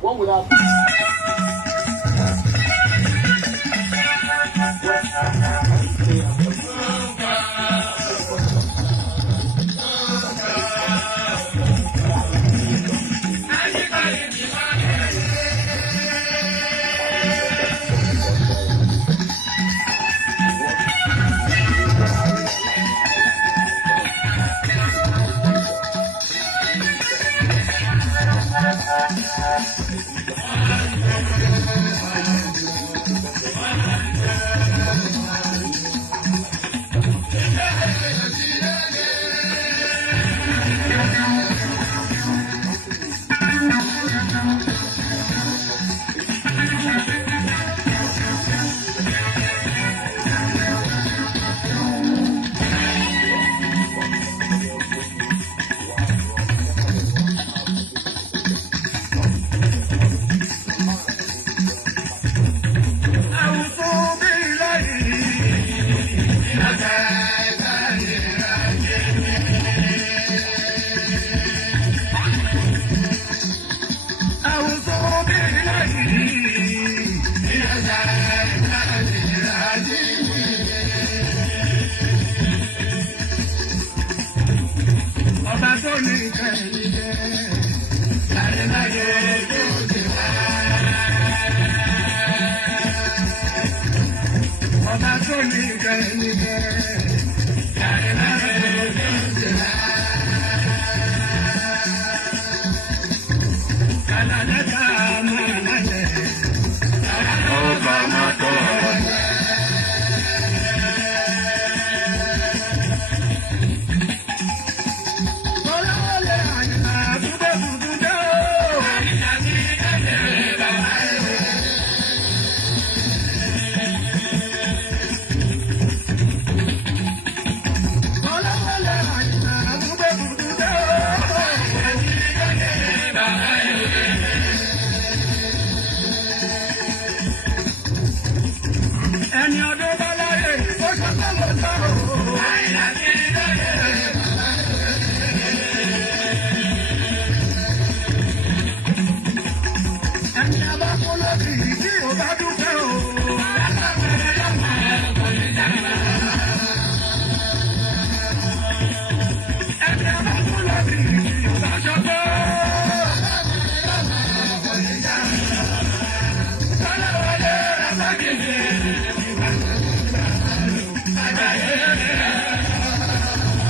One without.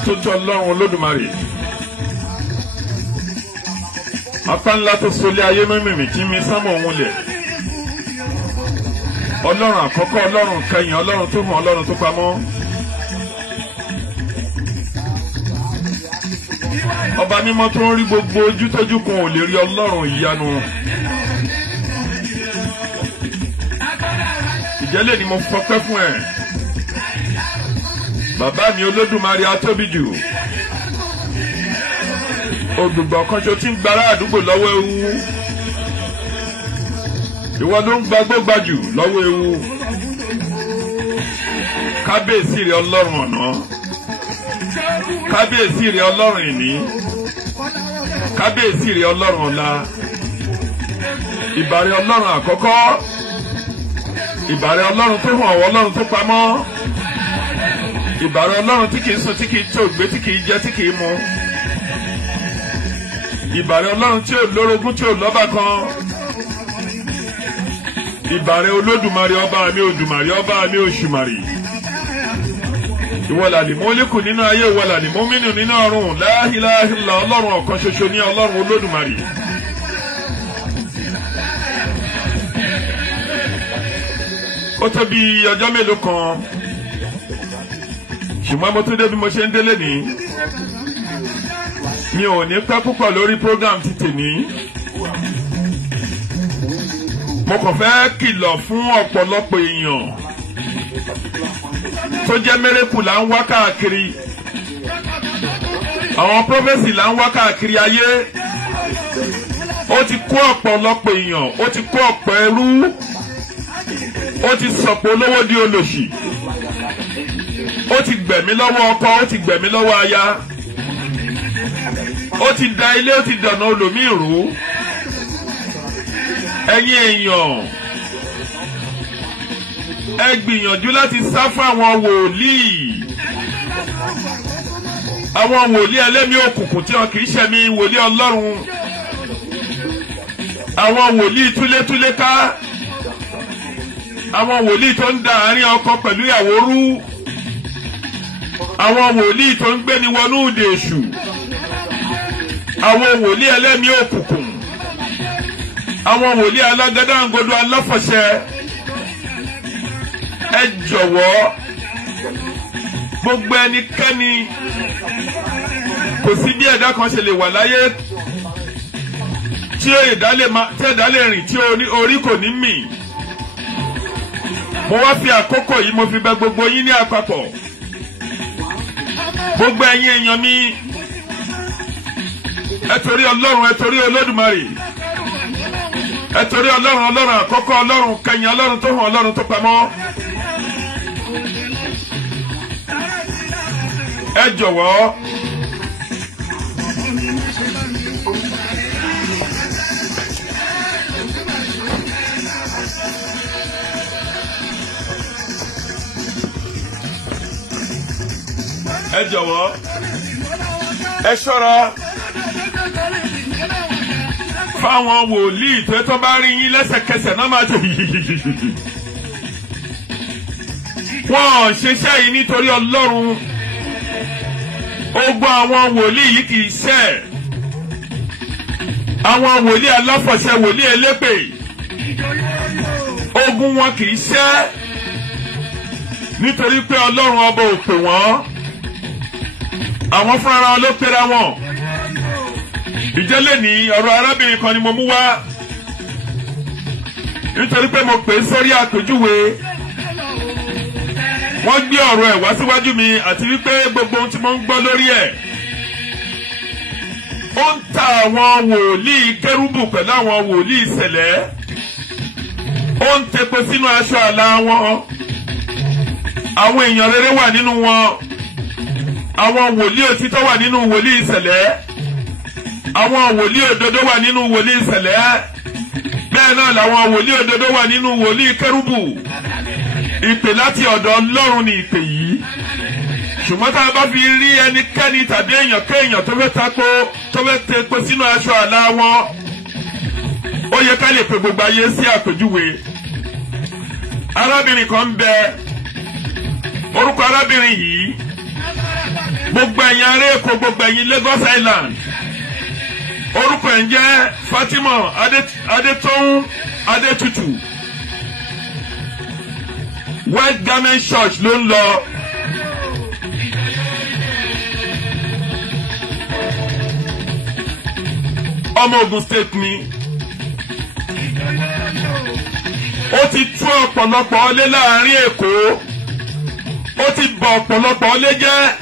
Ọlọ́run Olódùmarè apá ńlá tó solé ayé mímìmì kí mi sánmọ̀ òun lẹ̀ Ọlọ́run àkọ́kọ́ Ọlọ́run kẹyìn Ọlọ́run tó hàn Ọlọ́run tó pamọ́ ọba mímọ́ tó ń rí gbogbo ojú tójú kan ò lè rí Ọlọ́run ìyanu ìjẹ́lẹ̀ ni mo fọpẹ́ fún ẹ bàbá mi Olódùmarè atóbi jù ògbùgbọ̀ kanṣo tí ń gbára àdúgbò lọ́wọ́ ewu ìwọ ló ń gbagbógba jù lọ́wọ́ ewu kábíyèsí rẹ Ọlọ́run ọ̀nà kábíyèsí rẹ Ọlọ́run ìní kábíyèsí rẹ Ọlọ́run ọ̀la ìbàrẹ̀ Ọlọ́run àkọ́kọ́ ìbàrẹ̀ Ọlọ́run tó hàn ọwọ́ Ọlọ́run tó pamọ́ ìbàrẹ̀ Ọlọ́run tí kìí sùn tí kìí tó gbé tí kìí jẹ tí kìí mu ìbàrẹ̀ Ọlọ́run tí ò lórogún tí ò lọ́ba kan ìbàrẹ̀ Olódùmarè ọba mi Òdùmarè ọba mi Òṣùmàrè ìwọ làlì mọ́lẹ́kù nínú ayé ìwọ làlì mọ́mínú nínú ọ̀run la ilaha illa Ọlọ́run ọ̀kan ṣoṣo ní Ọlọ́run Olódùmarè. ó tó bí ọjọ́ mélòó kan ṣùgbọ́n mo tún dé bí mo ṣe ń délé ní mi ò ní pẹ́ púpọ̀ lórí program ti tèmi mo kàn fẹ́ kìlọ̀ fún ọ̀pọ̀lọpọ̀ èèyàn tó jẹ́ mérekù là ń wá káàkiri àwọn prọfẹsì là ń wá káàkiri ayé ó ti kó ọ̀pọ̀lọpọ̀ èèyàn ó ti kó ọ̀pọ̀ ẹrú ó ti sọ̀pọ̀ olówó di olòṣì ó ti gbẹ̀mí lọ́wọ́ ọkọ ó ti gbẹ̀mí lọ́wọ́ aya ó ti da ilé ó ti dànà olòmíì rú ẹ̀yin èèyàn ẹ gbìyànjú láti sá fún àwọn wòlíì ẹlẹ́mìí òkùnkùn tí wọn kì í ṣẹ̀mí wòlíì Ọlọ́run, àwọn wòlíì túlétúlé ká, àwọn wòlíì tó ń da àárín ọkọ pẹ̀lú ìyàwó rú, àwọn wòlíì tó ń gbéni wọnú ìdè èṣù, àwọn wòlíì ẹlẹ́mìí òkùnkùn, àwọn wòlíì alágàdàǹgodo aláfọ̀ṣẹ. Ẹ jọ̀wọ́ gbogbo ẹnikẹ́ni, kò sí bí ẹ̀dá kan ṣe lè wà láyé tí ẹ̀dá lè rìn tí orí kò ní mì. Mo wá fi àkókò yìí mo fi bẹ̀ gbogbo yín ní àpapọ̀, gbogbo ẹ̀yin èèyàn mi, ẹ torí Ọlọ́run, ẹ torí Olódùmarè, ẹ torí Ọlọ́run àkọ́kọ́, Ọlọ́run kẹyìn, Ọlọ́run tó hàn, Ọlọ́run tó pamọ́. Ẹ jọ̀wọ́ ẹ ṣọ́ra fáwọn wòlíì tó bá rí yín lẹ́sẹ̀kẹsẹ̀ náà máa jò wọ́n ṣiṣẹ́ yìí nítorí Ọlọ́run. Ogun àwọn wòlíì yìí kì í ṣẹ́, àwọn wòlíì aláfọ̀ṣẹ, wòlíì elépè, ogun wọn kì í ṣẹ́ nítorí pé Ọlọ́run ọba ò pè wọ́n, àwọn fúnra wọn ló pera wọn. Ìjẹ́lẹ̀ ní ọ̀rọ̀ arábìnrin kan ni mo mú wá nítorí pé mo pè é sórí àpèjúwe. Wọ́n gbé ọ̀rọ̀ ẹ̀ wá síwájú mi àti wípé gbogbo ohun tí mo ń gbọ́ lórí ẹ̀. Ó ń ta àwọn wòlíì kérúbù pẹ̀lú àwọn wòlíì ìṣẹ̀lẹ̀. Ó ń tepo sínú aṣọ àlà wọn. Àwọn èèyàn rere wà nínú wọn. Àwọn wòlíì òtítọ́ wà nínú wòlíì ìṣẹ̀lẹ̀. Àwọn wòlíì òdodo wà nínú wòlíì ìṣẹ̀lẹ̀. Bẹ́ẹ̀ náà làwọn wòlíì òdodo wà nínú wòlíì kérúbù. Ìpè láti ọ̀dọ̀ Ọlọ́run ni ìpè yìí. Ṣùgbọ́n tá a bá fi rí ẹnikẹ́ni tàbí èèyàn kéèyàn tó fẹ́ tako tó fẹ́ tepo sínú aṣọ àlà wọn, ó yẹ ká lè pe gbogbo ayé sí àpèjúwe. Arábìnrin kan ń bẹ, orúkọ arábìnrin yìí, gbogbo ẹ̀yin ará Èkó, gbogbo ẹ̀yin Lagos Island, orúkọ ẹ̀ ń jẹ́ Fatima Adétóhùn Adétutù. White Garment Church ló ń lọ. Ọmọ Ògùn State ni. Ó ti tú ọ̀pọ̀lọpọ̀ ilé láàrin Èkó. Ó ti bọ̀ ọ̀pọ̀lọpọ̀ ilé jẹ́.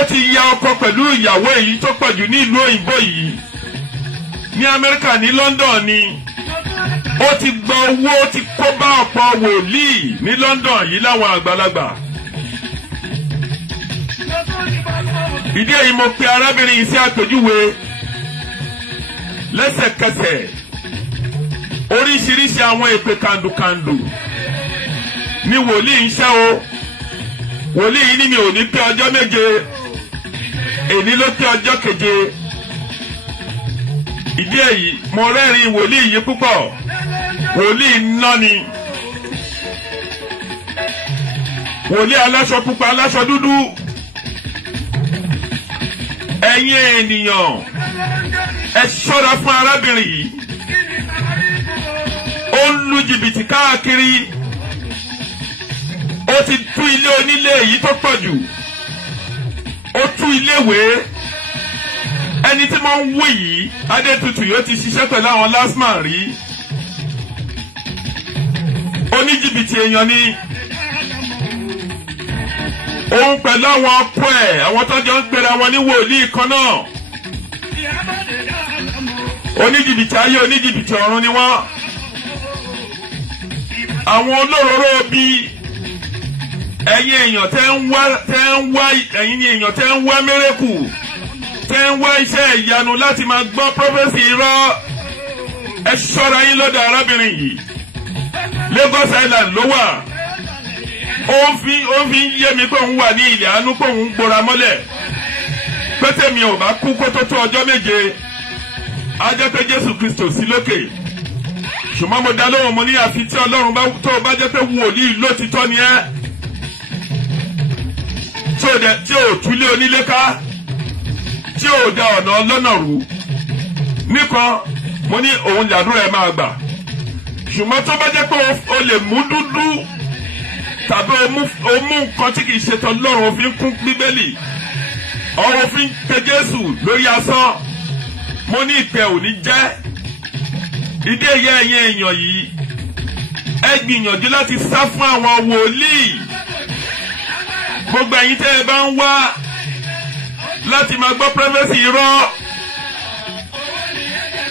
Ó ti ya ọkọ pẹ̀lú ìyàwó èyí tó pọ̀jù ní ìlú òyìnbó yìí. Ní Amẹ́ríkà ní London ni. Ó ti gba owó, ó ti kó bá ọ̀pọ̀ wòlíì ní London yìí láwọn àgbàlagbà. Ìdí èyí mo pe arábìnrin yìí sí àpèjúwe. Lẹ́sẹ̀kẹsẹ̀ oríṣiríṣi àwọn èpè kàndùkàndù ni wòlíì ń ṣẹ́ o. Wòlíì yìí ní mi ò ní pé ọjọ́ méje, èní ló pé ọjọ́ keje. Ìdí èyí mo rẹ́rìn wòlíì yìí púpọ̀. Wòlíì ńlá ni. Wòlíì aláṣọ pupa, aláṣọ dúdú. Ẹ̀yin ènìyàn, ẹ ṣọ́ra fún arábìnrin yìí. Ó ń lu jìbìtì káàkiri. Ó ti tú ilé onílé èyí tó pọ̀ jù. Ó tú iléèwé. Ẹni tí mo ń wò yìí, Adétutù yóò ti ṣiṣẹ́ pẹ̀lú àwọn LASTMA rí. Oníjìbìtì èèyàn ni. Òun pẹ̀lú àwọn ọkọ ẹ̀, àwọn tó jọ ń pera wọn ní wòlíì kan náà. Oníjìbìtì ayé, oníjìbìtì ọ̀run ni wọ́n. Àwọn olóróró bí ẹ̀yin èèyàn tẹ́ ń wá mẹ́rẹ́kù, tẹ́ ń wá iṣẹ́ ìyanu láti máa gbọ́ prọfẹ́sì irọ́. ẹ ṣọ́ra yín lọ́dọ̀ arábìnrin yìí. Lagos Island ló wà. Ó fi yé mi pé òun wà ní ilẹ̀ àánú pé òun gbóra mọ́lẹ̀. Pété mi ò bá kú kó tó ọjọ́ méje. A jẹ́ pé Jésù Kristo sí lókè. Ṣùgbọ́n mo dá lóhùn mo ní àfi tí Ọlọ́run tó bá jẹ́ pé wòlíì lótìtọ́ ni ẹ́. Tí ò túlé onílé ká. Tí ò da ọ̀nà ọlọ́nà rú. Nìkan mo ní òun làdúrà ẹ máa gbà. Ṣùgbọ́n tó bá jẹ́ pé o lè mú dúdú tàbí o mú nǹkan tí kìí ṣe tọ́lọ́run òfin kún Bíbélì. Ọ̀rọ̀ òfin pe Jésù lórí asán. Mo ní ìpè òní jẹ́. Ìdí èyí ẹ̀yin èèyàn yìí. Ẹ gbìyànjú láti sá fún àwọn wòlíì. Gbogbo ẹ̀yin tẹ́ ẹ bá ń wá láti máa gbọ́ prẹ́fẹ́sì irọ́.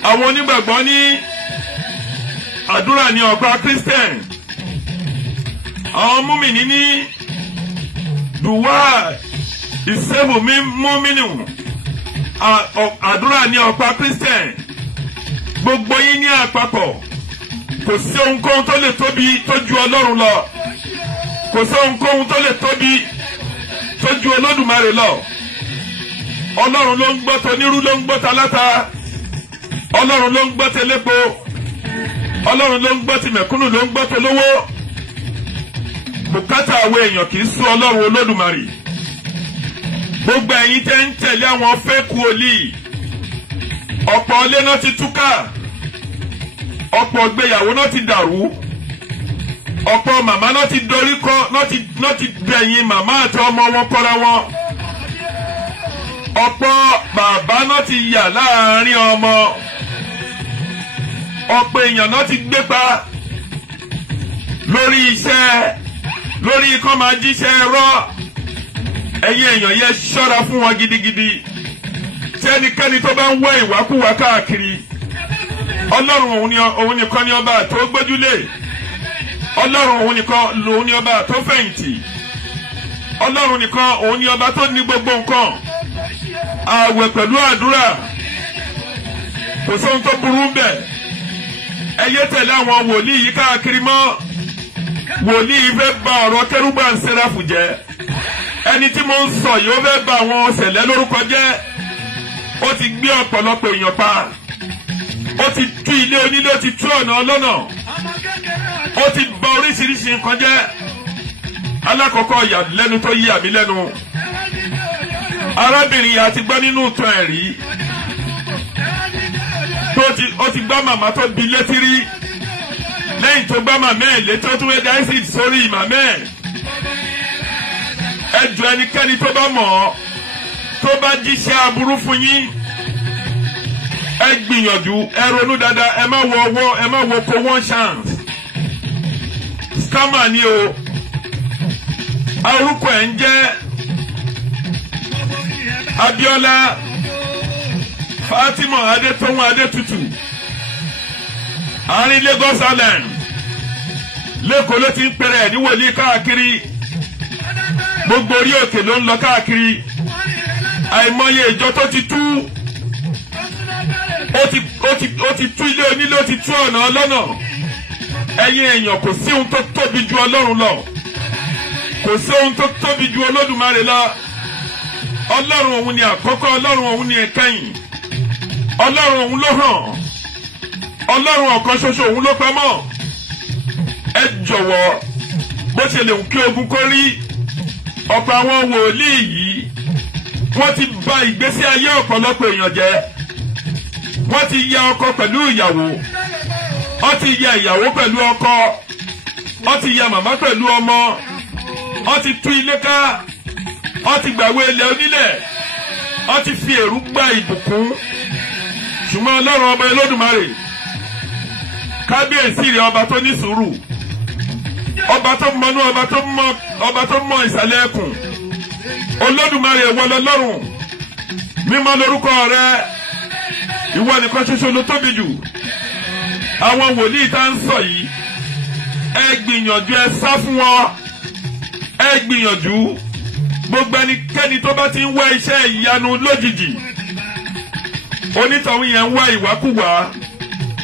Àwọn onígbàgbọ́ ní àdúrà ní ọ̀pá Christian. Àwọn múmìnì ní dùwà ìṣẹ́bù múmìnì. Àdúrà ní ọ̀pá Christian. Gbogbo yín ní àpapọ̀. Kò sí ohunkóhun tó lè tóbi tó ju Ọlọ́run lọ. Kò sí ohunkóhun tó lè tóbi tó ju Olódùmarè lọ. Ọlọ́run ló ń gbọ́ tonírú ló ń gbọ́ taláta. Ọlọ́run ló ń gbọ́ telépo. Ọlọ́run ló ń gbọ́ ti mẹ̀kúnnù ló ń gbọ́ tolówó. Bùkátà àwọn èèyàn kì í sú Ọlọ́run Olódùmarè. Gbogbo ẹ̀yin tẹ́ ń tẹ̀lé àwọn fẹ́ẹ̀kù wòlíì. Ọ̀pọ̀ ilé náà ti túká. Ọ̀pọ̀ ìgbéyàwó náà ti dàrú. Ọ̀pọ̀ màmá náà ti dorí kọ́ náà ti dẹ̀yìn màmá àti ọmọ wọn kọ́ra wọn. Ọ̀pọ̀ bàbá náà ti yà láàárín ọmọ. Ọ̀pọ̀ èèyàn náà ti gbé pa lórí iṣẹ́ lórí ikọ́ máa jíṣẹ́ rọ́. Ẹ̀yin èèyàn yẹ ṣọ́ra fún wọn gidigidi. Tí ẹnikẹ́ni tó bá ń wá ìwàkúwà káàkiri. Ọlọ́run òun nìkan ni ọba tó gbójúlé. Ọlọ́run òun nìkan lòun ni ọba tó fẹ̀yìntì. Ọlọ́run nìkan òun ni ọba tó ní gbogbo nǹkan. Ààwẹ̀ pẹ̀lú àdúrà. Kò sóhun tó burú bẹ̀. Ẹ yé tẹ̀lé àwọn wòlíì yìí káàkiri mọ́. Wòlíì fẹ́ bà ọ̀rọ̀ Kérúbù and Séráfù jẹ́. Ẹni tí mo ń sọ yìí ó fẹ́ bà àwọn Sẹ̀lẹ̀ lórúkọ jẹ́. Ó ti gbé ọ̀pọ̀lọpọ̀ èèyàn pa. Ó ti tú ilé onílé, ó ti tú ọ̀nà ọlọ́nà. Ó ti bà oríṣiríṣi nǹkan jẹ́. Alákọ̀ọ́kọ́ ìyàlẹ́nu tó yí àmì lẹ́nu. Arábìnrin yà ti gbọ́ nínú ìtàn ẹ̀rí. Ó ti gbá màmá tó bi létí rí. Lẹ́yìn tó gbá màmá ẹ̀ létí ó tún wé dáísì sórí màmá ẹ̀. Ẹ jọ̀ọ́ ẹnikẹ́ni tó bá mọ̀ ọ́ tó bá jíṣẹ́ aburú fún yín. Ẹ gbìyànjú ẹ ronú dáadáa ẹ má wo owó ẹ má wo kó one chance. Scammer ni o. Orúkọ ẹ̀ ń jẹ́ Abíọ́lá Fatima Adétọ́hún Adétutù. Àárín Lagos Island. Lẹ́kọ̀ọ́ ló ti ń pẹ̀rẹ̀ ní wòlíì káàkiri. Gbogbo orí òkè ló ń lọ káàkiri. Àìmọye ìjọ tó ti tú. Ó ti tú ilé onílé, ó ti tú ọ̀nà ọlọ́nà. Ẹ̀yin èèyàn kò sí ohun tó tóbi ju Ọlọ́run lọ. Kò sí ohun tó tóbi ju Olódùmarè lọ. Ọlọ́run òun ni àkọ́kọ́, Ọlọ́run òun ni ẹ̀kẹyìn. Ọlọ́run òun ló hàn. Ọlọ́run ọ̀kan ṣoṣo òun ló pamọ́. Ẹ jọ̀wọ́ bó ṣe lè kí ogun kó rí. Ọ̀pọ̀ àwọn wòlíì yìí wọ́n ti bà ìgbésí ayé ọ̀pọ̀lọpọ̀ èèyàn jẹ́. Wọ́n ti ya ọkọ pẹ̀lú ìyàwó. Wọ́n ti ya ìyàwó pẹ̀lú ọkọ. Wọ́n ti ya màmá pẹ̀lú ọmọ. Wọ́n ti tú ilé ká. Wọ́n ti gbàwé ilẹ̀ onílẹ̀. Wọ́n ti fi èrú gba ìbùkún. Ṣùgbọ́n Ọlọ́run ọba Olódùmarè. Kábíyèsí rẹ̀ ọba tó ní sùúrù. Ọba tó mọnú ọba tó mọ ìsàlẹ̀ ẹkùn. Olódùmarè ìwọ lọ́lọ́run. Mímọ́ lórúkọ rẹ̀. Ìwọ nìkan ṣoṣo ló tóbi jù. Àwọn wòlíì tá ń sọ yìí. Ẹ gbìyànjú ẹ sá fún wọn. Ẹ gbìyànjú. Gbogbo ẹnikẹ́ni tó bá ti ń wá iṣẹ́ ìyanu lójijì. Onítọ̀hún yẹn ń wá ìwàkúwà.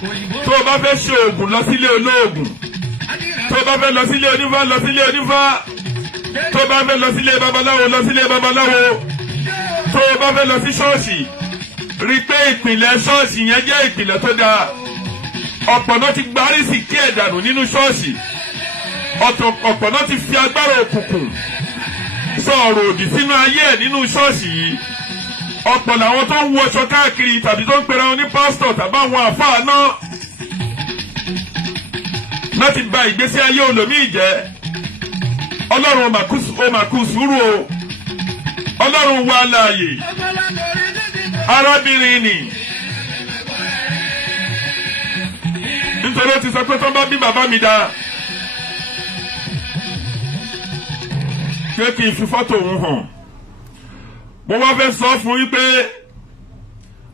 tó o bá fẹ́ ṣe oògùn lọ sílé olóògùn, tó o bá fẹ́ lọ sílé onífá lọ sílé onífá, tó o bá fẹ́ lọ sílé babaláwo lọ sílé babaláwo, tó o bá fẹ́ lọ sí ṣọ́ọ̀ṣì rí i pé ìpìlẹ̀ ṣọ́ọ̀ṣì yẹn jẹ́ ìpìlẹ̀ tó dáa. ọ̀pọ̀nà ti gbarí sí kí ẹ̀dànù nínú ṣọ́ọ̀ṣì, ọ̀pọ̀nà ti fi agbára òkùnkùn sọ̀rọ̀ òdì sínú ayé ẹ̀ nínú ṣọ́ọ̀ṣì yìí. ọ̀pọ̀ làwọn tó ń wọṣọ káàkiri tàbí tó ń pera wọn ní pásítọ̀ tàbí àwọn àfáà náà láti ba ìgbésí ayé olòmíì jẹ́. ọlọ́run ó mà kú sùúrù o. ọlọ́run wà láàyè. arábìnrin ni nítorí ó ti sọ pé tó bá bí bàbá mi dá pé kí n fi fọ́tò òun hàn. mo wá fẹ́ sọ fún yín pé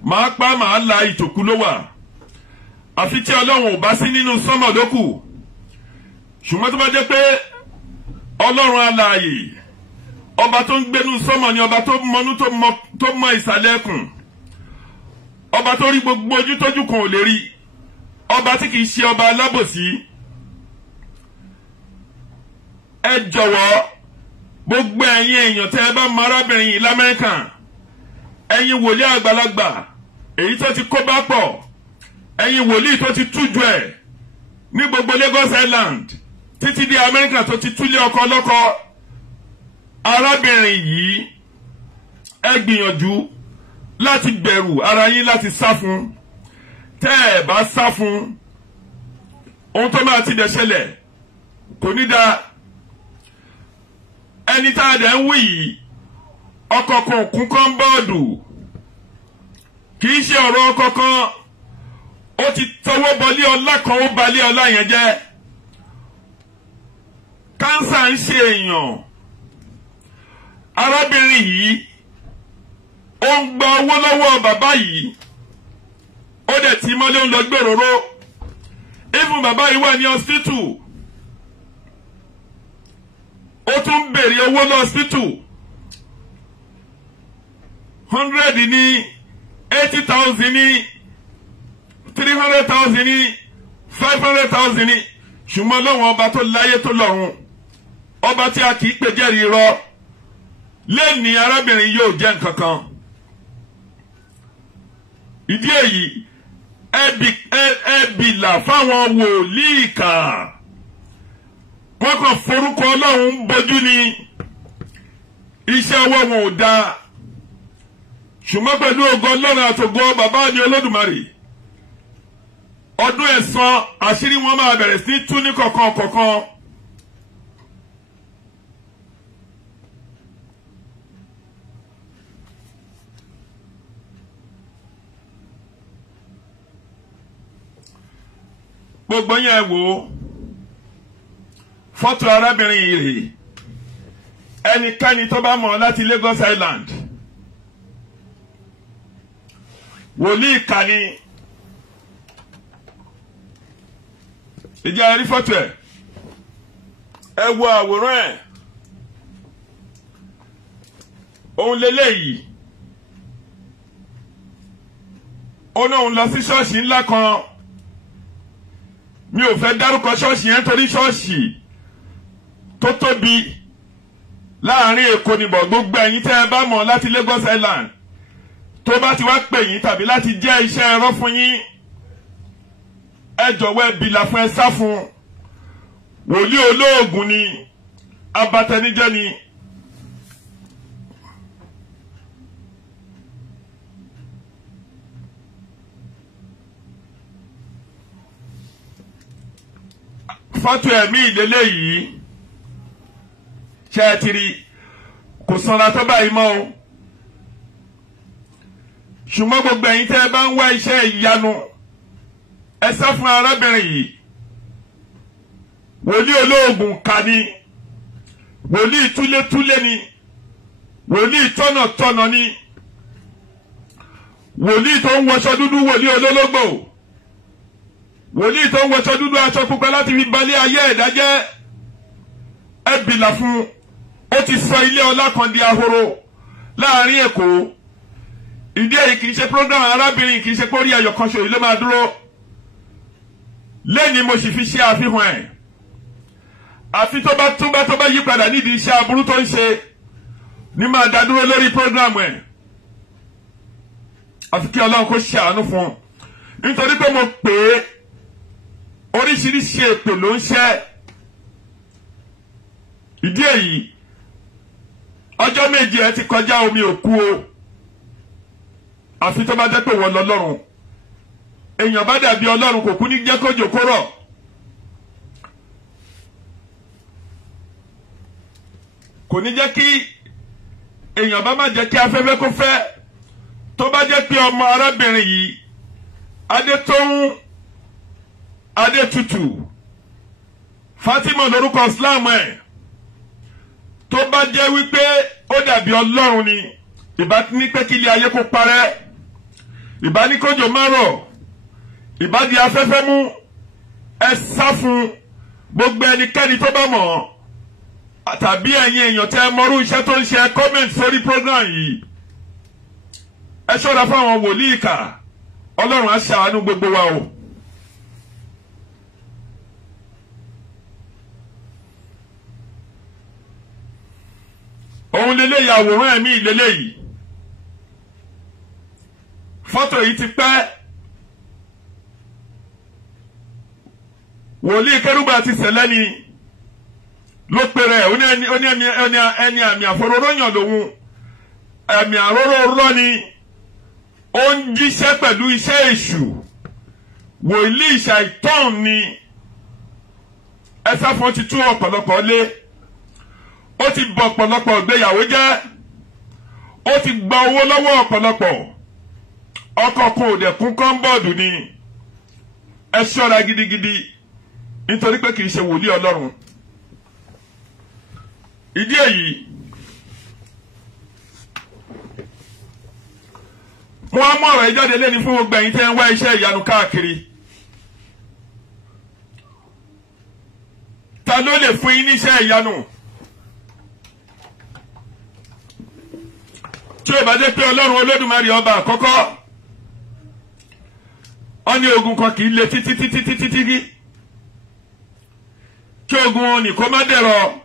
màá pa màá la ìtòkú ló wà, àfi tí ọlọ́run ò bá sí nínú sánmọ̀ lókù. ṣùgbọ́n tó bá jẹ́ pé ọlọ́run alààyè, ọba tó ń gbénú sánmọ̀ ni ọba tó mọnú tó mọ ìsàlẹ̀ ẹkùn, ọba tó rí gbogbo ojú tójú kan ò lè rí, ọba tí kìí ṣe ọba alábòsí. ẹ jọ̀wọ́ gbogbo ẹ̀yin èèyàn tẹ́ ẹ bá mọ arábìnrin yìí l'Amẹ́ríkà, ẹ̀yin wòlíì àgbàlagbà èyí tó ti kó bá pọ̀, ẹ̀yin wòlíì tó ti tújú ẹ̀ ní gbogbo Lagos Island títí di Amẹ́ríkà tó ti túlé ọkọ lọ́kọ. arábìnrin yìí ẹ gbìyànjú láti bẹ̀rù ara yín láti sá fún. tẹ́ ẹ bá sá fún, ohun tó máa ti dẹ̀ ṣẹlẹ̀ kò ní dáa. ẹni tá a dẹ̀ ń wí yìí ọkọ̀ kan kún kan bọ́ọ̀dù, kì í ṣe ọ̀rọ̀ ọkọ̀ kan. ó ti tọwọ́ bọlé ọlá kan, ó balẹ̀ ọlá yẹn jẹ́. kánsà ń ṣe èèyàn. arábìnrin yìí ó ń gba owó lọ́wọ́ bàbá yìí, ó dẹ̀ tí mọ́lé ń lọ gbèròró. even bàbá yìí wà ní hospital, ó tún béèrè owó lọ hospital. 100 ní 80,000 ní 300,000 ní 500,000 ní. ṣùgbọ́n lọ́wọ́n ọba tó láyé tó lọ́run, ọba tí a kì í pè jẹ́rìí irọ́, lẹ́ni arábìnrin yóò jẹ́ nǹkan kan. ìdí èyí ẹbìlà fáwọn wòlíì kà. wọ́n kàn forúkọ ọlọ́run ń bojú ni, iṣẹ́ ọwọ́ wọn ò dáa. ṣùgbọ́n pẹ̀lú ògo ọlọ́run àtògo bàbá ni olódùmarè, ọdún ẹ̀san àṣírí wọn máa bẹ̀rẹ̀ sí tú ní kọ̀ọ̀kan. gbogbo yẹn wò ó, fọ́tò arábìnrin yìí rèé. ẹnikẹ́ni tó bá mọ̀ láti Lagos Island, wòlíì kàní. ìjà ẹ̀rí fọ́tò ẹ̀, ẹ wo àwòrán ẹ̀. òun lélẹ́yìí, ó náà ń lọ sí ṣọ́ọ̀ṣì ńlá kan. mi ò fẹ́ dárúkọ ṣọ́ọ̀ṣì yẹn torí ṣọ́ọ̀ṣì tó tóbi láàrin Èkó nìbọ̀. gbogbo ẹ̀yin tẹ́ ẹ bá mọ̀ láti Lagos Island tó bá ti wá pè yín tàbí láti jẹ́ iṣẹ́ ẹ̀rọ fún yín, ẹ jọ̀wọ́ ẹ bìlà fún, ẹ sá fún. wòlíì olóògùn ni, abatẹnijẹ́ ni. fọ́tò ẹ̀mí ìdílé yìí ṣe é tiri, kò sanra tó báyìí mọ́ o. ṣùgbọ́n gbogbo ẹ̀yin tẹ́ ẹ bá ń wá iṣẹ́ ìyanu, ẹ sá fún arábìnrin yìí. wòlíì olóògùn kà ni, wòlíì túlétúlé ni, wòlíì tọ́nàtọ́nà ni, wòlíì tó ń wọṣọ dúdú, wòlíì olólógbò, wòlíì tó ń wọṣọ dúdú aṣọ pupa láti fi balẹ̀ ayé ẹ̀dá jẹ́. ẹ bìlà fún. ó ti sọ ilé ọlá kan di ahoro láàrin Èkó. ìdí èyí kì í ṣe program arábìnrin, kì í ṣe pé orí ayọ̀ kan ṣòyí ló máa dúró. lẹ́ni mo sì fi ṣe àfihàn ẹ̀ àfi tó bá yí padà nídìí iṣẹ́ aburú tó ń ṣe ní máa dá dúró lórí program ẹ̀ àfi kí Ọlọ́run kó ṣe àánú fún un nítorí pé mo pè é oríṣiríṣi èpè ló ń ṣẹ́ ìdí èyí ọjọ́ méje ẹ ti kọjá omi òkú o àfi tó bá jẹ́ pé wọ́n lọ́lọ́run èèyàn bá dàbí Ọlọ́run kò kú ní jẹ́ kójò kó rọ̀ kò ní jẹ́ kí èèyàn bá má jẹ́ kí afẹ́fẹ́ kó fẹ́ tó bá jẹ́ pé ọmọ arábìnrin yìí Adétóhùn Adétutù Fatima lórúkọ Islam ẹ̀ tó bá jẹ́ wípé ó dàbí Ọlọ́run ni ìbá ní pé kí ilé ayé kó parẹ́ ìbá ní kójò má rọ̀ ìbá di afẹ́fẹ́ mú ẹ sá fún gbogbo ẹnikẹ́ni tó bá mọ̀ tàbí ẹ̀yin èèyàn tẹ́ mọ́rú iṣẹ́ tó ń ṣe comment sórí program yìí ẹ ṣọ́ra fún àwọn wòlíì ìkà Ọlọ́run á ṣàánú gbogbo wa o. òun lélẹ́yìí àwòrán ẹ̀mí lélẹ́yìí fọ́tò yìí ti pẹ́ wòlíì Kérúbù àti Sẹ̀lẹ́ni ló pèrè ó ní ẹni àmì àfòróróyàn lòun ẹ̀mí àróró rọ́ ni ó ń jíṣẹ́ pẹ̀lú iṣẹ́ èṣù wòlíì ṣàìtàn ni ẹ̀sà fún ti tú ọ̀pọ̀lọpọ̀ lé ó ti bọ̀ ọ̀pọ̀lọpọ̀ ìgbéyàwó jẹ́ ó ti gba owó lọ́wọ́ ọ̀pọ̀lọpọ̀ ọkọ̀ kan ò dẹ̀kún kọ́ńbọ̀dù ni ẹ ṣọ́ra gidigidi nítorí pé kìí ṣe wòlíì Ọlọ́run ìdí èyí mo á mú ọ̀rọ̀ ìjáde lẹ́ni fún gbogbo ẹ̀yin tẹ́ ń wá iṣẹ́ ìyanu káàkiri ta ló lè fún yín níṣẹ́ ìyanu tí ó bá jẹ́ pé Ọlọ́run Olódùmarè ọba àkọ́kọ́ ó ní ogun kan kì í le títí kí ogun ní kó má dẹ̀rọ̀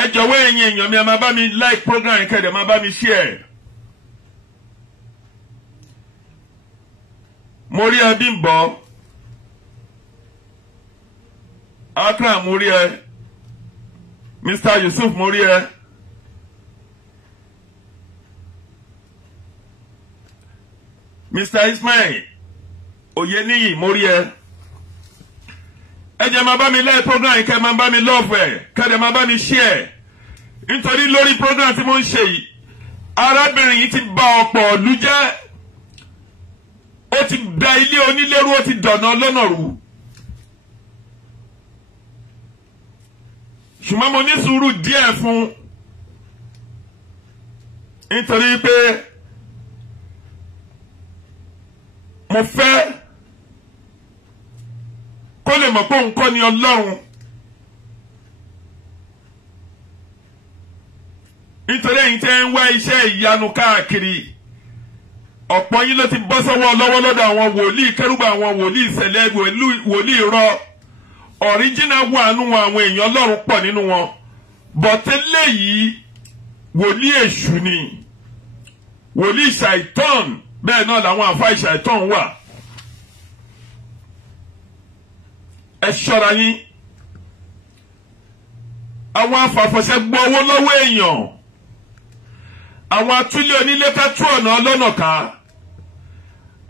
ẹ jọ̀wọ́ ẹ̀yin èèyàn mi ẹ máa bá mi like program yìí kẹ́dẹ̀ máa bá mi share mo rí ẹ Bímbọ́ Akram mo rí ẹ Mr. Yusuf mo rí ẹ Mr. Ismail Oyeniyi mo rí ẹ ẹ jẹ́ máa bá mi like program yìí kẹ́ máa bá mi love ẹ kẹ́dẹ̀ máa bá mi share nítorí lórí program tí mo ń ṣe yìí arábìnrin yìí ti bà ọ̀pọ̀ ìlú jẹ́ ó ti da ilé onílé rú ó ti dọ̀nà lọ́nà rú ṣùgbọ́n mo ní sùúrù díẹ̀ fún nítorí pé mo fẹ́ kó lè mọ̀ pé òun kọ́ ni Ọlọ́run nítorí ẹ̀yin tẹ́ ń wá iṣẹ́ ìyanu káàkiri ọ̀pọ̀ yín ló ti bọ́ sọ́wọ́ lọ́wọ́ lọ́dọ̀ àwọn wòlíì Kérúbù àwọn wòlíì ìṣẹ̀lẹ̀ wòlíì irọ́ ọ̀ríjínà wà nínú àwọn èèyàn Ọlọ́run pọ̀ nínú wọn bọ̀tẹ́lẹ̀ yìí wòlíì èṣù ni wòlíì ṣàìtàn bẹ́ẹ̀ náà làwọn àfáà ṣàìtàn wà ẹ ṣọ́ra yín àwọn afàfọ̀ṣẹ gbọ́ owó lọ́wọ́ èèyàn àwọn atúlé onílé ká tú ọ̀nà ọlọ́nà ká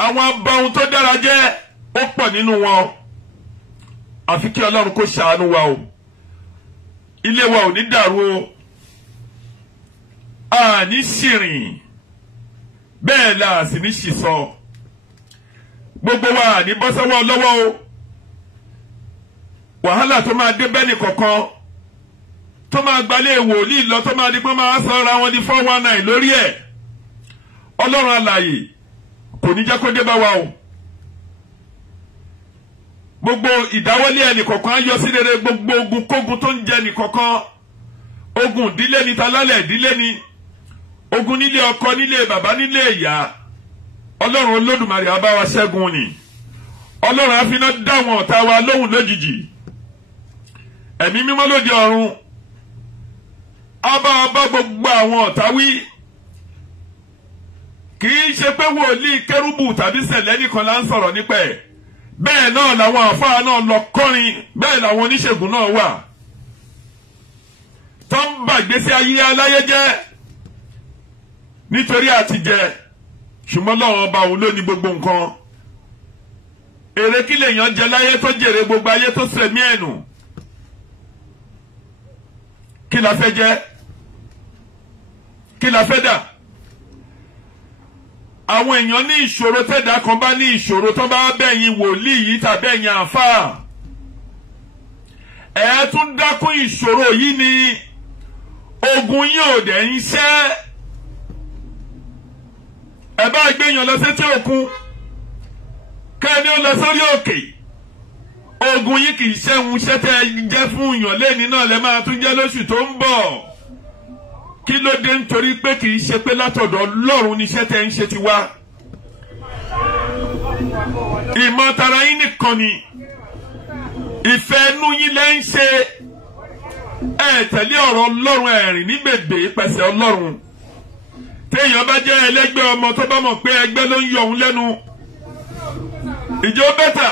àwọn abahun tó dára jẹ́ ó pọ̀ nínú wọn àfi kí Ọlọ́run kó ṣàánú wa o ilé wa ò ní dàrú o a ní ṣìrìn bẹ́ẹ̀ la sì ní ṣìsọ gbogbo wa ní bọ́sọ́wọ́ lọ́wọ́ o wàhálà tó máa dé bẹ́ẹ̀ni kọ̀ọ̀kan tó máa gbalẹ̀ wòlíì lọ tó máa di pé máa sọra wọn di 419 lórí ẹ̀ Ọlọ́run alààyè kò ní jẹ́ kó dé bá wa o gbogbo ìdáwọ́lé ẹnì kọ̀ọ̀kan á yọ sí rere gbogbo ogun kógun tó ń jẹ ẹnì kọ̀ọ̀kan ogun ìdílé ni találẹ̀ ìdílé ni ogun nílé ọkọ nílé bàbá nílé ìyá Ọlọ́run Olódùmarè á bá wa ṣẹ́gun ni. Ọlọ́run á fi iná dá wọn ọ̀tá wa lóhùn lójijì. Ẹ̀mí mímọ́ lóde ọ̀run á bá gbogbo àwọn ọ̀tá wí. Kì í ṣe pé wòlíì kérúbù tàbí sẹ̀lẹ̀ nìkan là ń sọ̀rọ̀ nípa ẹ̀. Bẹ́ẹ̀ náà làwọn àfáà náà lọ kọrin, bẹ́ẹ̀ làwọn oníṣègùn náà wà. Tó ń bàgbésí ayé aláyé jẹ́ nítorí àtijẹ, ṣùgbọ́n lọ́wọ́ ọba òun ló ní gbogbo nǹkan. Èrè kí lèèyàn jẹ láyé tó jèrè gbogbo ayé tó sẹ̀mí ẹ̀nù? Kí la fẹ́ jẹ? Kí la fẹ́ dà? Àwọn èèyàn ní ìṣòro, tẹ́dá kan bá ní ìṣòro tó bá bẹ̀yìn wòlíì yìí tàbí ẹ̀yìn àfáà. Ẹ tún dákún ìṣòro yìí ni ogun yìí ò dẹ̀ ń ṣẹ́. Ẹ bá gbéyàn lọ sétí òkun, kẹ́ni ó lọ sórí òkè. Ogun yìí kì í ṣẹ́hun ṣẹ́tẹ́ jẹ́ fún ìyàn lẹ́ni náà lẹ́ máa tún jẹ́ lóṣù tó ń bọ̀. Kí ló dé? Nítorí pé kì í ṣe pé látọ̀dọ̀ Ọlọ́run ni iṣẹ́ tẹ́ ń ṣe ti wá. Ìmọ̀ tara yín nìkan ni. Ìfẹ́ inú yín lẹ́ ń ṣe. Ẹ tẹ̀lé ọ̀rọ̀ Ọlọ́run, ẹ̀rìn ní bèbè pẹ̀sẹ̀ Ọlọ́run. Téèyàn bá jẹ́ ẹlẹ́gbẹ́ ọmọ tó bá mọ̀ pé ẹgbẹ́ ló ń yọ òun lẹ́nu. Ìjọ bẹ́tà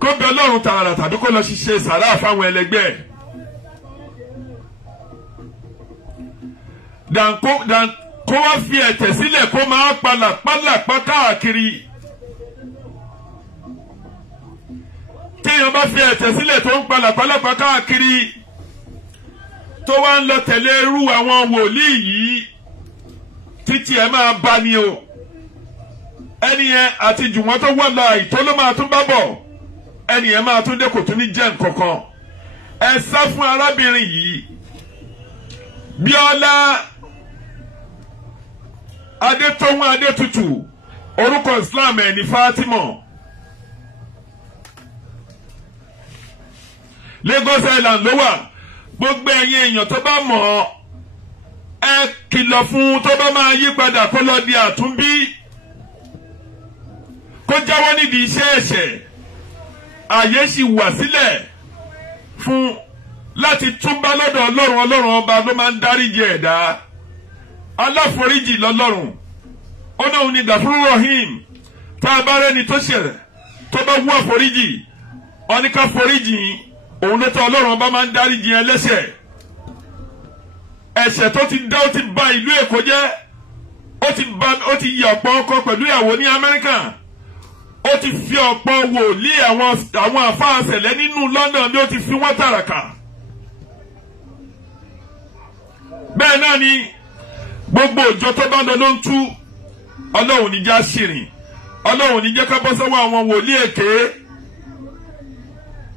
kó bẹ Ọlọ́run tààrà tàbí kó lọ ṣiṣẹ́ sàrà fáwọn ẹlẹgbẹ́ ẹ̀. Kó wá fi ẹ̀tẹ̀ sílẹ̀ kó máa pálapá káàkiri. Téèyàn bá fi ẹ̀tẹ̀ sílẹ̀ tó ń pálapá káàkiri, tó wá ń lọ tẹ̀lé irú àwọn wòlíì yìí, títí ẹ máa bá ní o. Ẹni yẹn àti jùwọ́n tó wà lọ àìtó ló máa tún bá bọ̀. Ẹni yẹn máa tún dé kò tún ní jẹ́ nǹkankan. Ẹ sá fún arábìnrin yìí. Bíọ́lá Adétọ́hún Adétutù, orúkọ Islam ẹ̀ ní Fátímọ̀. Lagos Island ló wà. Gbogbo ẹ̀yin èèyàn tó bá mọ̀ ọ́, ẹ kìlọ̀ fún tó bá máa yí padà kó lọ di àtúnbí, kó jáwọ́ nídìí iṣẹ́ ẹ̀ṣẹ̀. Àyè sì wà sílẹ̀ fún láti túbá lọ́dọ̀ Ọlọ́run. Ọlọ́run ọba ló máa ń dáríjì ẹ̀dá. Aláforíjì lọ́lọ́run. Ó náà ní Gàfúrú Rahim. Tá a bá rẹ́ni tó ṣẹ̀ tó bá wú àforíjì, ó ní ká foríjì. Òun ló tọ́ Ọlọ́run ọba máa ń dáríjì ẹlẹ́ṣẹ̀. Ẹ̀ṣẹ̀ tó ti dá ó ti bà ìlú Èkó jẹ́. Ó ti yà ọ̀pọ̀ ọkọ pẹ̀lú ìyàwó ní Amẹ́ríkà. Ó ti fi ọ̀pọ̀ wòlíì àwọn àfáà ṣẹlẹ̀ nínú London bí ó ti fi wọ́n tàràkà. Bẹ́ẹ̀ náà ni gbogbo òjò tó bá lọ ló ń tú. Ọlọ́run ní já ṣìrìn. Ọlọ́run ní jẹ́ ká bọ́ sọ́wọ́ àwọn wòlíì èké.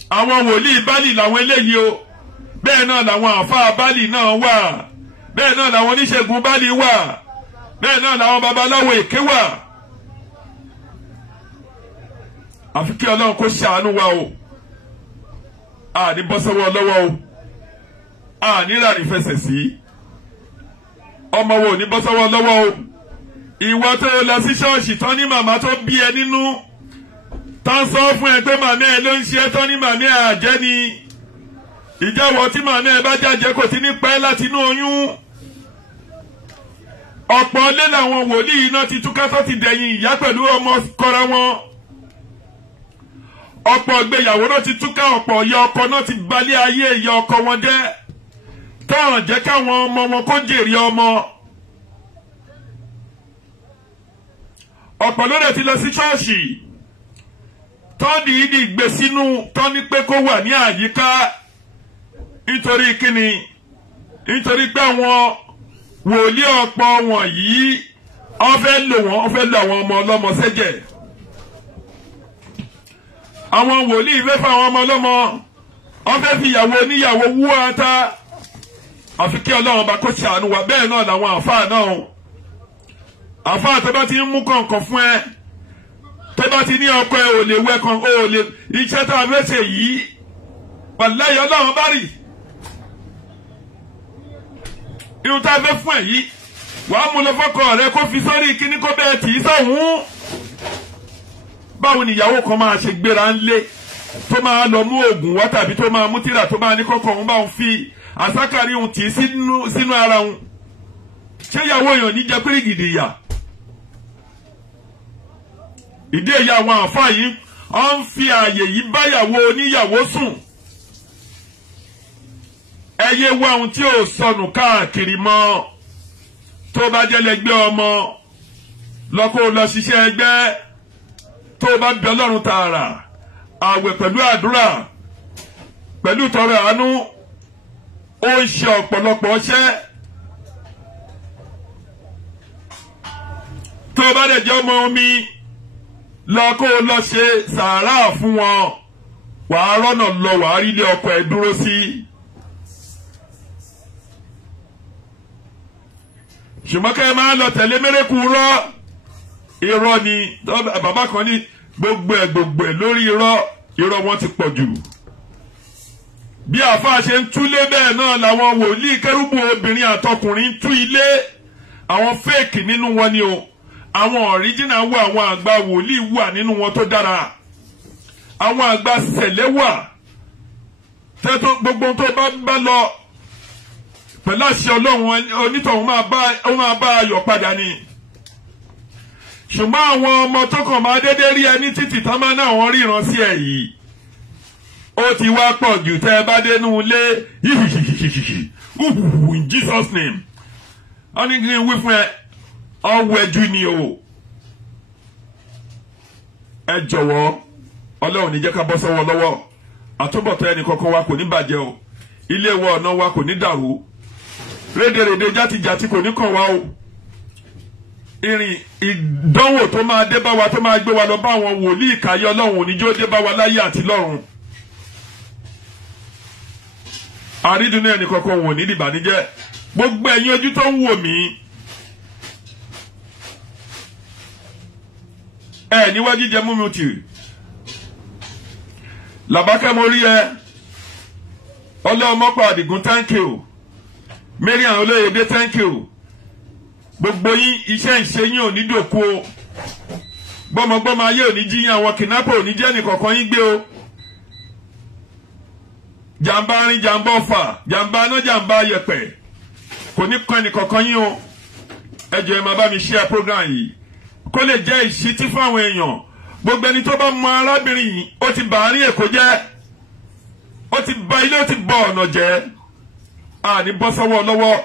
Àwọn wòlíì Bálì làwọn eléyìí o. Bẹ́ẹ̀ náà làwọn àfáà Bálì náà wà. Bẹ́ẹ̀ náà làwọn oníṣègùn Bálì wà. Bẹ́ẹ̀ náà làwọn babaláwo èké wà. Àfi kí Ọlọ́run kó ṣàánú wa o. Àní bọ́ sọ́wọ́ lọ́wọ́ o. Àní rárìn fẹsẹ̀ sí. Ọmọ wo ní bọ́ sọ́wọ́ lọ́wọ́ o. Ìwọ tó lọ sí ṣọ́ọ̀ṣì tán ní màmá tó bí ẹ nínú. Tán sọ fún ẹ pé màmá ẹ ló ń ṣe tán ní màmá ẹ àjẹ́ ni. Ìjẹ́wọ̀ tí màmá ẹ bá jàjẹ́ kò ti ní pẹ́ láti inú oyún. Ọ̀pọ̀ lé làwọn wòlíì iná ti túká tó ti dẹ̀yìn ìyá pẹ̀lú ọmọ kọ́ra wọn. Ọ̀pọ̀ ìgbéyàwó náà ti túká, ọ̀pọ̀ ìyá ọkọ náà ti balẹ̀ ayé ìyá ọkọ wọn jẹ́. Táwọn jẹ́ káwọn ọmọ wọn kó jèrè ọmọ. Ọ̀pọ̀ ló dẹ̀ ti lọ sí ṣọ́ọ̀ṣì. Tọ́ni ìdí gbé sínú tọ́ni pé kó wà ní àyíká. Nítorí kíni? Nítorí pé àwọn wòlíì ọ̀pọ̀ wọ̀nyí wọ́n fẹ́ lò àwọn ọmọ ọlọ́mọ sẹ́jẹ̀. Àwọn wòlíì fẹ́ fún àwọn ọmọ ọlọ́mọ. Wọ́n fẹ́ fi ìyàwó oníyàwó wú ata. Àfi kí Ọlọ́run bá kó ṣàánú wa. Bẹ́ẹ̀ náà làwọn àfáà náà. Àfáà tó bá ti ń mú kọ̀ọ̀kan fún ẹ, tó bá ti ní ọkọ ẹ ò lè wẹ kan, ó lè iṣẹ́ tó a fẹ́ ṣe yìí. Wàláhì Ọlọ́run bá rì. Irun tá a fẹ́ fún ẹ yìí wàá mú lọ fọ́kọ rẹ kó fi sórí kíní kó bẹ́ẹ̀ tì í sọ̀hún. Báwo ni ìyàwó kan máa ṣe gbéra ńlé tó máa lọ mú oògùn wá tàbí tó máa mú tírà tó máa ní kọ́kọ́ òun bá òun fi àsákàrí òun tì í sínú ara òun? Ṣé ìyàwó èèyàn ní jẹ pírígìdì ìyà? Ìdí èyí àwọn àǹfà yìí ọ ń fi ààyè yìí báyàwó oníyàwó sùn. Ẹ yé wá ohun tí ò sọnù káàkiri mọ́. Tó bá jẹ́ lẹ́gbẹ́ ọmọ lọ kó lọ ṣiṣẹ́ ẹgbẹ́. Tó bá bẹ Ọlọ́run tààrà àwẹ̀ pẹ̀lú àdúrà pẹ̀lú tọrẹ àánú ó ń ṣe ọ̀pọ̀lọpọ̀ ọṣẹ́. Tó bá dẹ̀ jẹ́ ọmọ omi lọ kó lọ ṣe sàárà fún wọn, wàá rọ́nà lọ wàá rí ilé ọkọ ẹ̀ dúró sí. Ṣùgbọ́n kẹ́ ẹ máa lọ tẹ̀lé mérékù rọ́ irọ́ ni. Bàbá kan ní gbogbo ẹ̀ lórí irọ́ wọn ti pọ̀ jù. Bí àfáà ṣe ń túlé bẹ́ẹ̀ náà làwọn wòlíì kérúbù obìnrin àtọkùnrin ń tú ilé. Àwọn fẹ́ẹ̀kì nínú wọn ni o, àwọn ọ̀ríjìnà wà, àwọn àgbà wòlíì wà nínú wọn tó dára, àwọn àgbà sẹ̀lẹ̀ wà. Tẹ́tọ́ gbogbo tó bá lọ pẹ̀lú àṣẹ Ọlọ́run onítọ̀hún máa bá ayọ̀ padà ni. Ṣùgbọ́n àwọn ọmọ tó kàn máa dédé rí ẹni títì tán máa náà wọ́n ríran sí ẹ̀ yìí. Ó ti wá pọ̀ jù tẹ́ ẹ bá dénú ilé in Jesus name. Wọ́n ní kí n wí fún ẹ, ọwọ́ ẹjú ni o. Ẹ jọ̀wọ́, Ọlọ́run ní jẹ́ ká bọ́ sọ́wọ́ lọ́wọ́. Àtúbọ̀tán ẹnì kankan wa kò ní bàjẹ́ o. Ilé wa ọ̀nà wa kò ní dàrú. Rédèrèdè játijàti kò ní kàn wá o. Ìrìn ìdánwò tó máa dé bá wa tó máa gbé wa lọ bá àwọn wòlíì ìkàyé Ọlọ́run oníjó dé bá wa láyé àti lọ́run. Àrídùnnú ẹnì kankan wò ní dìbànújẹ́. Gbogbo ẹ̀yin ojú tó ń wò mí, ẹ níwájú jẹ mú mi tì. Làbákẹ́ mo rí ẹ. Ọlọ́mọpọ̀ Àdìgún thank you. Mariam Olóyèdé thank you. Gbogbo yín iṣẹ́ ìṣe yín ò ní dòkú o. Gbọ́mọgbọ́mọ ayé ò ní jí yín, àwọn kìnnápò ò ní jẹ́ nìkọ̀ọ̀kan yín gbé o. Jàǹbá rin, jàǹbá ọ̀fà, jàǹbá aná, jàǹbá yẹ̀pẹ̀ kò ní kan nìkọ̀ọ̀kan yín o. Ẹ jọ̀ọ́ ẹ máa bá mi share program yìí kó lè jẹ́ ìṣítí fáwọn èèyàn. Gbogbo ẹni tó bá mọ arábìnrin yìí ó ti bà àárín Èkó jẹ́, ó ti bà ilé, ó ti bà ọ̀nà jẹ́. Àní bọ́ sọ́wọ́ lọ́wọ́.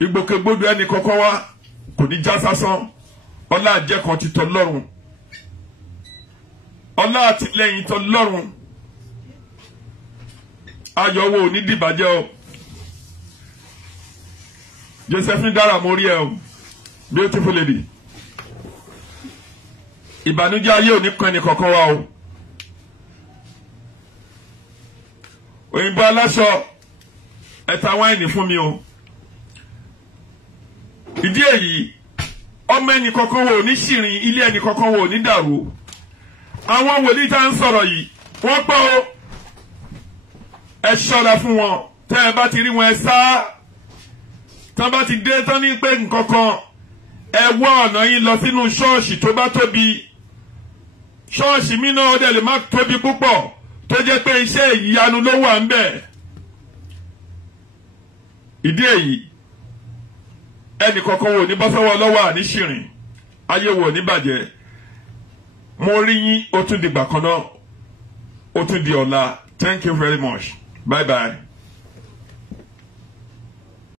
Ìgbòkègbodò ẹnì kọ̀ọ̀kan wa kò ní já sásán. Ọlá àjẹ́ kan ti tọ́ lọ́rùn, ọlá àtìlẹ́yìn tọ́ lọ́rùn. Ayọ̀wò ò ní dìbàjẹ́ o. Josephine Dara mo rí ẹ o, beautiful lady. Ìbànújẹ́ ayé ò ní kan ẹnì kọ̀ọ̀kan wa o. Òyìnbó aláṣọ ẹ̀ta wáìnì fún mi o. Ìdí èyí ọmọ ẹnì kọ̀ọ̀kan wo ní ṣìrìn, ilé ẹnì kọ̀ọ̀kan wo ní dàrú. Àwọn wòlíì tá ń sọ̀rọ̀ yìí wọ́n pọ̀ o. Ẹ ṣọ́ra fún wọn. Tẹ́ ẹ bá ti rí wọn ẹ sá. Tán bá ti dé tán ní pé nǹkankan, ẹ wọ́ ọ̀nà yín lọ sínú ṣọ́ọ̀ṣì tó bá tóbi. Ṣọ́ọ̀ṣì mi náà ó dẹ̀ lè má tóbi púpọ̀ tó jẹ́ pé iṣẹ́ ìyanu ló wà ń bẹ̀. Ìdí èyí ẹnì kọ̀ọ̀kan wò ní bọ́sọ́wọ́ lọ́wọ́ àníṣìrìn, ayé wò ní bàjẹ́. Mo rí yín, ó tún dìgbà kan náà, ó tún di ọ̀la. Thank you very much. Bye bye.